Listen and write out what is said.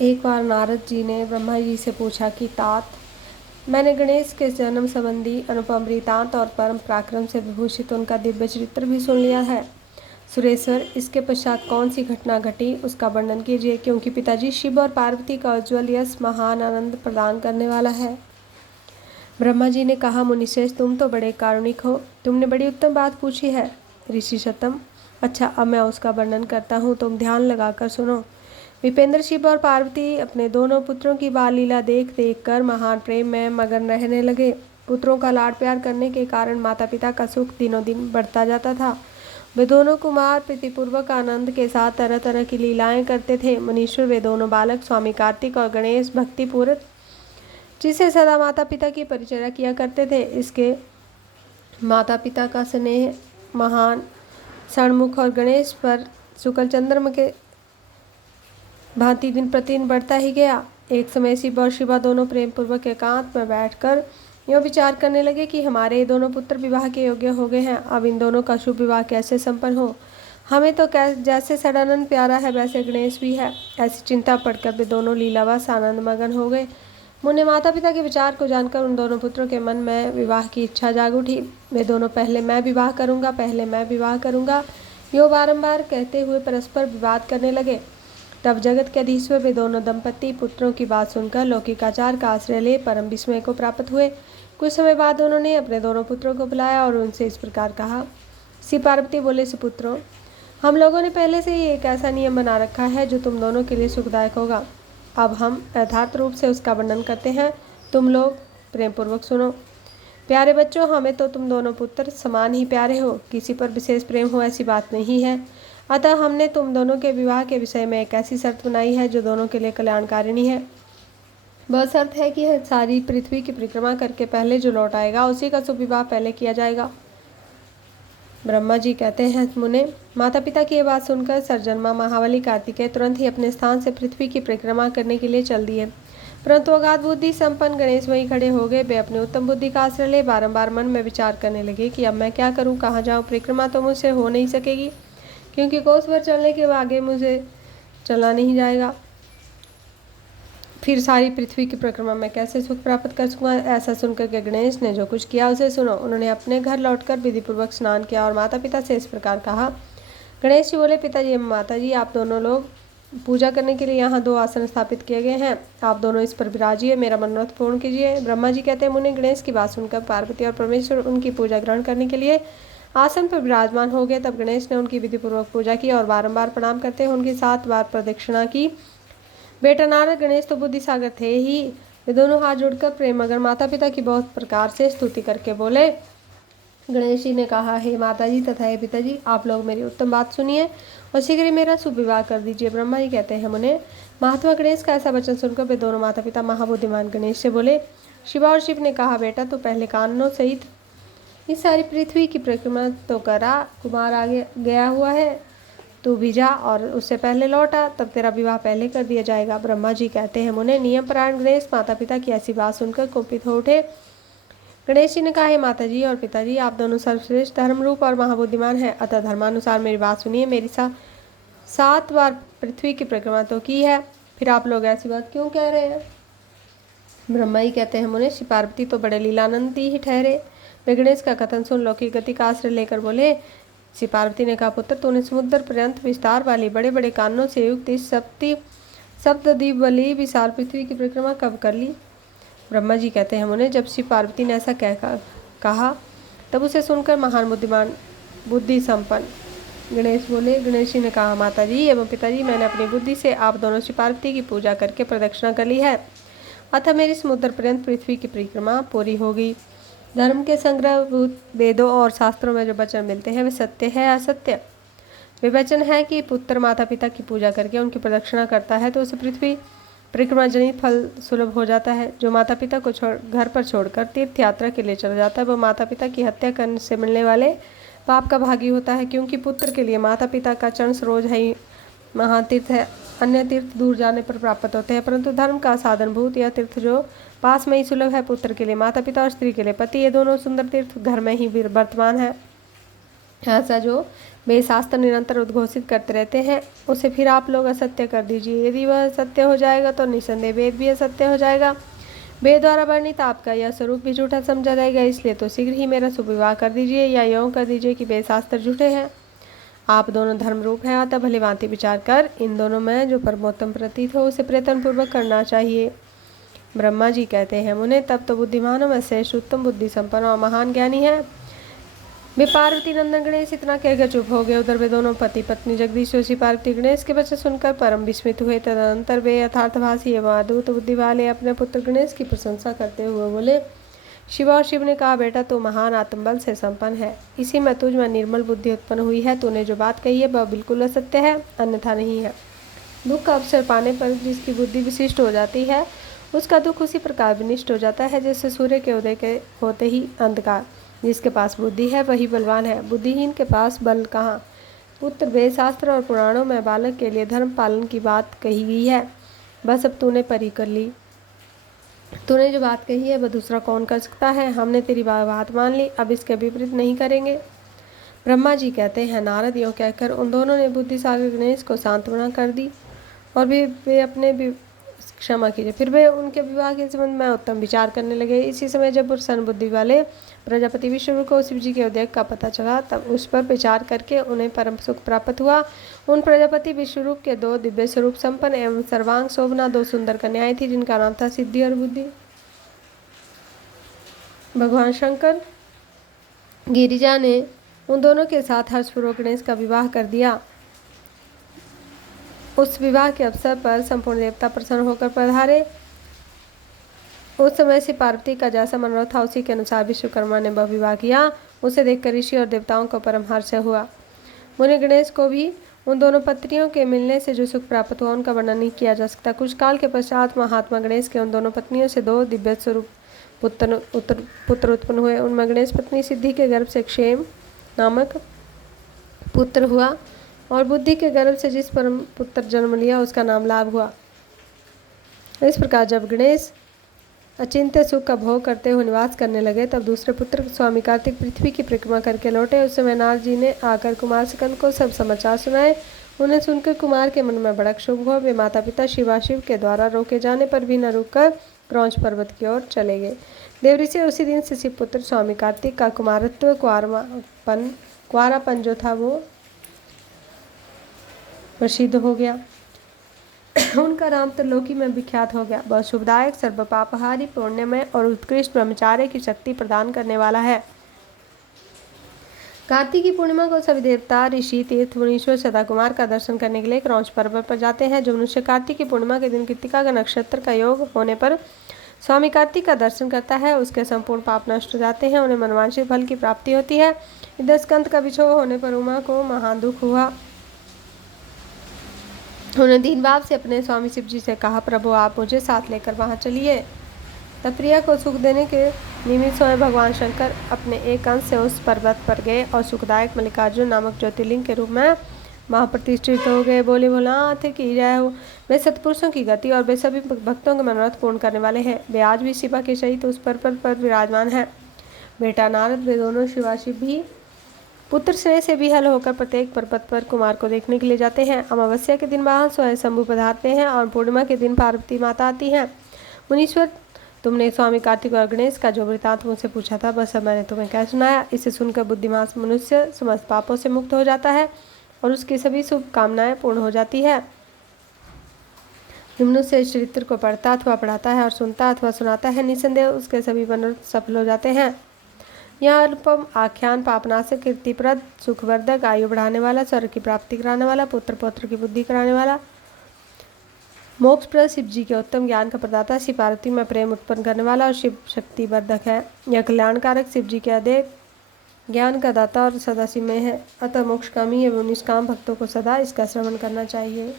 एक बार नारद जी ने ब्रह्मा जी से पूछा कि तात, मैंने गणेश के जन्म संबंधी अनुपम वृतांत और परम पराक्रम से विभूषित उनका दिव्य चरित्र भी सुन लिया है। सुरेश्वर, इसके पश्चात कौन सी घटना घटी उसका वर्णन कीजिए, क्योंकि पिताजी शिव और पार्वती का उज्ज्वल यश महान आनंद प्रदान करने वाला है। ब्रह्मा जी ने कहा, मुनिश्रेष्ठ, तुम तो बड़े कारुणिक हो, तुमने बड़ी उत्तम बात पूछी है। ऋषि शतम, अच्छा, अब मैं उसका वर्णन करता हूँ, तुम ध्यान लगाकर सुनो। विपेंद्र, शिव और पार्वती अपने दोनों पुत्रों की बाल लीला देख देख कर महान प्रेम में मगन रहने लगे। पुत्रों का लाड प्यार करने के कारण माता पिता का सुख दिनों दिन बढ़ता जाता था। वे दोनों कुमार प्रीतिपूर्वक आनंद के साथ तरह तरह की लीलाएं करते थे। मनीश्वर, वे दोनों बालक स्वामी कार्तिक और गणेश भक्तिपूर्वक जिसे सदा माता पिता की परिचर्या किया करते थे। इसके माता पिता का स्नेह महान षणमुख और गणेश पर शुक्ल चंद्रमा के भांति दिन प्रतिदिन बढ़ता ही गया। एक समय शिव और शिवा दोनों प्रेम पूर्वक एकांत में बैठकर यूँ विचार करने लगे कि हमारे ये दोनों पुत्र विवाह के योग्य हो गए हैं, अब इन दोनों का शुभ विवाह कैसे संपन्न हो। हमें तो जैसे सदानंद प्यारा है वैसे गणेश भी है। ऐसी चिंता पड़कर वे दोनों लीलावश आनंद मगन हो गए। मुन्ने माता पिता के विचार को जानकर उन दोनों पुत्रों के मन में विवाह की इच्छा जाग उठी। वे दोनों पहले मैं विवाह करूंगा, पहले मैं विवाह करूंगा, यो बारंबार कहते हुए परस्पर विवाद करने लगे। तब जगत के अधीश्वर वे दोनों दंपति पुत्रों की बात सुनकर लौकिकाचार का आश्रय ले परम विस्मय को प्राप्त हुए। कुछ समय बाद उन्होंने अपने दोनों पुत्रों को बुलाया और उनसे इस प्रकार कहा। शिव पार्वती बोले, सुपुत्रों, हम लोगों ने पहले से ही एक ऐसा नियम बना रखा है जो तुम दोनों के लिए सुखदायक होगा। अब हम यथार्थ रूप से उसका वर्णन करते हैं, तुम लोग प्रेम पूर्वक सुनो। प्यारे बच्चों, हमें तो तुम दोनों पुत्र समान ही प्यारे हो, किसी पर विशेष प्रेम हो ऐसी बात नहीं है। अतः हमने तुम दोनों के विवाह के विषय में एक ऐसी शर्त बनाई है जो दोनों के लिए कल्याणकारिणी है। वह शर्त है कि सारी पृथ्वी की परिक्रमा करके पहले जो लौट आएगा उसी का शुभ विवाह पहले किया जाएगा। ब्रह्मा जी कहते हैं, मुने, माता पिता की ये बात सुनकर सर्जन्मा महाबली कार्तिकेय तुरंत ही अपने स्थान से पृथ्वी की परिक्रमा करने के लिए चल दिए। परंतु अगाध बुद्धि संपन्न गणेश वहीं खड़े हो गए। वे अपने उत्तम बुद्धि का आश्रय ले बारंबार मन में विचार करने लगे कि अब मैं क्या करूं, कहाँ जाऊं। परिक्रमा तो मुझसे हो नहीं सकेगी, क्योंकि कोस भर चलने के आगे मुझे चला नहीं जाएगा। फिर सारी पृथ्वी की परिक्रमा में कैसे सुख प्राप्त कर सकूँगा। ऐसा सुनकर के गणेश ने जो कुछ किया उसे सुनो। उन्होंने अपने घर लौटकर विधिपूर्वक स्नान किया और माता पिता से इस प्रकार कहा। गणेश जी बोले, पिताजी एवं माता जी, आप दोनों लोग पूजा करने के लिए यहाँ 2 आसन स्थापित किए गए हैं, आप दोनों इस पर विराजिए, मेरा मनोरथ पूर्ण कीजिए। ब्रह्मा जी कहते हैं, मुनि, गणेश की बात सुनकर पार्वती और परमेश्वर उनकी पूजा ग्रहण करने के लिए आसन पर विराजमान हो गए। तब गणेश ने उनकी विधिपूर्वक पूजा की और बारंबार प्रणाम करते हुए उनकी 7 बार प्रदक्षिणा की। बेटा नारद, गणेश तो बुद्धि सागर थे ही, वे दोनों हाथ जोड़कर प्रेम मगर माता पिता की बहुत प्रकार से स्तुति करके बोले। गणेश जी ने कहा, हे माता जी तथा हे पिताजी, आप लोग मेरी उत्तम बात सुनिए और शीघ्र ही मेरा शुभ विवाह कर दीजिए। ब्रह्मा जी कहते हैं, मुने, महात्मा गणेश का ऐसा वचन सुनकर वे दोनों माता पिता महाबुद्धिमान गणेश से बोले। शिवा और शिव ने कहा, बेटा तो पहले कानों सहित इस सारी पृथ्वी की परिक्रमा तो करा, कुमार आगे गया हुआ है, तू भी जा और उससे पहले लौटा, तब तेरा विवाह पहले कर दिया जाएगा। ब्रह्मा जी कहते हैं, मुने, नियम परायण गणेश माता पिता की ऐसी बात सुनकर कुपित हो उठे। गणेश जी ने कहा, हे माता जी और पिताजी, आप दोनों सर्वश्रेष्ठ धर्मरूप और महाबुद्धिमान हैं, अतः धर्मानुसार मेरी बात सुनिए। मेरी 7 बार पृथ्वी की परिक्रमा तो की है, फिर आप लोग ऐसी बात क्यों कह रहे हैं। ब्रह्मा जी कहते हैं, मुने, श्री पार्वती तो बड़े लीलानंदी ही ठहरे। वे गणेश का कथन सुन लौकिक गति का आश्रय लेकर बोले। श्री पार्वती ने कहा, पुत्र, तूने समुद्र पर्यंत विस्तार वाली बड़े बड़े कानों से युक्त इस सप्तद्वीप वाली विशाल पृथ्वी की परिक्रमा कब कर ली। ब्रह्मा जी कहते हैं, मुने, जब श्री पार्वती ने ऐसा कहा तब उसे सुनकर महान बुद्धिमान बुद्धि संपन्न गणेश बोले। गणेश जी ने कहा, माता जी एवं पिताजी, मैंने अपनी बुद्धि से आप दोनों श्री पार्वती की पूजा करके प्रदक्षिणा कर ली है, अतः मेरी समुद्र पर्यंत पृथ्वी की परिक्रमा पूरी हो गई। धर्म के संग्रहभूत वेदों और शास्त्रों में जो वचन मिलते हैं वे सत्य है असत्य। वे वचन है कि पुत्र माता पिता की पूजा करके उनकी प्रदक्षिणा करता है तो उसे पृथ्वी परिक्रमा जनित फल सुलभ हो जाता है। जो माता पिता को घर पर छोड़कर तीर्थ यात्रा के लिए चला जाता है वह माता पिता की हत्या करने से मिलने वाले पाप का भागी होता है, क्योंकि पुत्र के लिए माता पिता का चरण सरोज है ही महान तीर्थ है। अन्य तीर्थ दूर जाने पर प्राप्त होते हैं, परंतु धर्म का साधनभूत यह तीर्थ जो पास में ही सुलभ है। पुत्र के लिए माता पिता और स्त्री के लिए पति, ये दोनों सुंदर तीर्थ घर में ही वर्तमान है। ऐसा जो वे शास्त्र निरंतर उद्घोषित करते रहते हैं, उसे फिर आप लोग असत्य कर दीजिए। यदि वह सत्य हो जाएगा तो निसंदेह वेद भी असत्य हो जाएगा। वेद द्वारा वर्णित आपका यह स्वरूप भी झूठा समझा जाएगा। इसलिए तो शीघ्र ही मेरा शुभ विवाह कर दीजिए, या यूँ कर दीजिए कि वेद शास्त्र झूठे हैं। आप दोनों धर्म रूप हैं, अतः भली भांति विचार कर इन दोनों में जो परमोत्तम प्रतीत हो उसे प्रयत्न पूर्वक करना चाहिए। ब्रह्मा जी कहते हैं, मुने तब तो बुद्धिमानों में श्रेष्ठ उत्तम बुद्धि संपन्न और महान ज्ञानी है। वे पार्वती नंदन गणेश इतना कहकर चुप हो गए। उधर वे दोनों पति पत्नी जगदीश जोशी पार्वती गणेश के वचन सुनकर परम विस्मित हुए। तदनंतर वे यथार्थभाषी एवं अद्भुत बुद्धि वाले अपने पुत्र गणेश की प्रशंसा करते हुए बोले, शिव और शिव ने कहा, बेटा तू महान आत्मबल से संपन्न है, इसी में तुझ में निर्मल बुद्धि उत्पन्न हुई है। तूने जो बात कही है वह बिल्कुल असत्य है, अन्यथा नहीं है। दुख का अवसर पाने पर जिसकी बुद्धि विशिष्ट हो जाती है उसका दुख उसी प्रकार विनिष्ट हो जाता है जैसे सूर्य के उदय के होते ही अंधकार। जिसके पास बुद्धि है वही बलवान है, बुद्धिहीन के पास बल कहाँ। पुत्र, वेद शास्त्र और पुराणों में बालक के लिए धर्म पालन की बात कही गई है, बस अब तूने परी कर ली। तूने जो बात कही है वह दूसरा कौन कर सकता है। हमने तेरी बात मान ली, अब इसके विपरीत नहीं करेंगे। ब्रह्मा जी कहते हैं, नारद यों कहकर उन दोनों ने बुद्धिसागर गणेश को सांत्वना कर दी और वे अपने क्षमा कीजिए। फिर वे उनके विवाह के संबंध में उत्तम विचार करने लगे। इसी समय जब प्रसन्न बुद्धि वाले प्रजापति विष्णु को शिव जी के उदय का पता चला, तब उस पर विचार करके उन्हें परम सुख प्राप्त हुआ। उन प्रजापति विष्णु के 2 दिव्य स्वरूप संपन्न एवं सर्वांग शोभना 2 सुंदर कन्याएं थी, जिनका नाम था सिद्धि और बुद्धि। भगवान शंकर गिरिजा ने उन दोनों के साथ हर्षपूर्वक गणेश का विवाह कर दिया। उस विवाह के अवसर पर संपूर्ण देवता प्रसन्न होकर पधारे। उस समय से पार्वती का जैसा मनोरथ था उसी के अनुसार विश्वकर्मा ने वह विवाह किया। उसे देखकर ऋषि और देवताओं को परम हर्ष हुआ। मुनि गणेश को भी उन दोनों पत्नियों के मिलने से जो सुख प्राप्त हुआ उनका वर्णन नहीं किया जा सकता। कुछ काल के पश्चात महात्मा गणेश के उन दोनों पत्नियों से 2 दिव्य स्वरूप पुत्र उत्पन्न हुए। उनमें गणेश पत्नी सिद्धि के गर्भ से क्षेम नामक पुत्र हुआ और बुद्धि के गर्भ से जिस परम पुत्र जन्म लिया उसका नाम लाभ हुआ। इस प्रकार जब गणेश अचिंत्य सुख का भोग करते हुए निवास करने लगे, तब दूसरे पुत्र स्वामी कार्तिक पृथ्वी की परिक्रमा करके लौटे। उस समय नारद जी ने आकर कुमार स्कंद को सब समाचार सुनाए। उन्हें सुनकर कुमार के मन में बड़ा क्षोभ हुआ। वे माता पिता शिवाशिव के द्वारा रोके जाने पर भी न रुककर क्रौंच पर्वत की ओर चले गए। देवऋषि उसी दिन से शिव पुत्र स्वामी कार्तिक का कुमारत्व कुआरापन जो था वो प्रसिद्ध हो गया। उनका नाम त्रिलोकी में विख्यात हो गया। वह शुभदायक, सर्व पापहारी, पुण्यमय और उत्कृष्ट ब्रह्मचार्य की शक्ति प्रदान करने वाला है। कार्तिक की पूर्णिमा को सभी देवता, ऋषि, तीर्थ मुनीश्वर सदा कुमार का दर्शन करने के लिए क्रौंच पर्वत पर जाते हैं। जो मनुष्य कार्तिक की पूर्णिमा के दिन कृत्तिका का नक्षत्र का योग होने पर स्वामी कार्तिक का दर्शन करता है, उसके संपूर्ण पाप नष्ट हो जाते हैं, उन्हें मनवांछित फल की प्राप्ति होती है। स्कंद का विछोह होने पर उमा को महान दुख हुआ। उन्होंने दीन भाव से अपने स्वामी शिव जी से कहा, प्रभु आप मुझे साथ लेकर वहाँ चलिए। तब प्रिया को सुख देने के निमित्त स्वयं भगवान शंकर अपने एक अंश से उस पर्वत पर गए और सुखदायक मल्लिकार्जुन नामक ज्योतिर्लिंग के रूप में वहाँ प्रतिष्ठित हो गए। बोले भोलानाथ की जय हो। वे सत्पुरुषों की गति और वे सभी भक्तों के मनोरथ पूर्ण करने वाले हैं। वे आज भी शिवा के सहित उस पर्वत पर विराजमान हैं। बेटा नारद, वे दोनों शिवाशिव भी पुत्र स्नेह से विहल होकर प्रत्येक पर्वत पर कुमार को देखने के लिए जाते हैं। अमावस्या के दिन वहाँ स्वयं शंभु पधारते हैं और पूर्णिमा के दिन पार्वती माता आती हैं। मुनीश्वर, तुमने स्वामी कार्तिक और गणेश का जो वृतांत मुझसे पूछा था वह सब मैंने तुम्हें कह सुनाया। इसे सुनकर बुद्धिमान मनुष्य समस्त पापों से मुक्त हो जाता है और उसकी सभी शुभ कामनाएं पूर्ण हो जाती है। मनुष्य इस चरित्र को पढ़ता अथवा पढ़ाता है और सुनता अथवा सुनाता है, निसंदेह उसके सभी मनोरथ सफल हो जाते हैं। यह अनुपम आख्यान पापनाशक, कीर्तिप्रद, सुखवर्धक, आयु बढ़ाने वाला, स्वर्ग की प्राप्ति कराने वाला, पुत्र पौत्र की बुद्धि कराने वाला, मोक्षप्रद, शिव जी के उत्तम ज्ञान का प्रदाता, शिव पार्वती में प्रेम उत्पन्न करने वाला और शिव शक्ति वर्धक है। यह कल्याणकारक, शिव जी के अधिक ज्ञान का दाता और सदाशिव में है। अतः मोक्षकामी एवं निष्काम भक्तों को सदा इसका श्रवण करना चाहिए।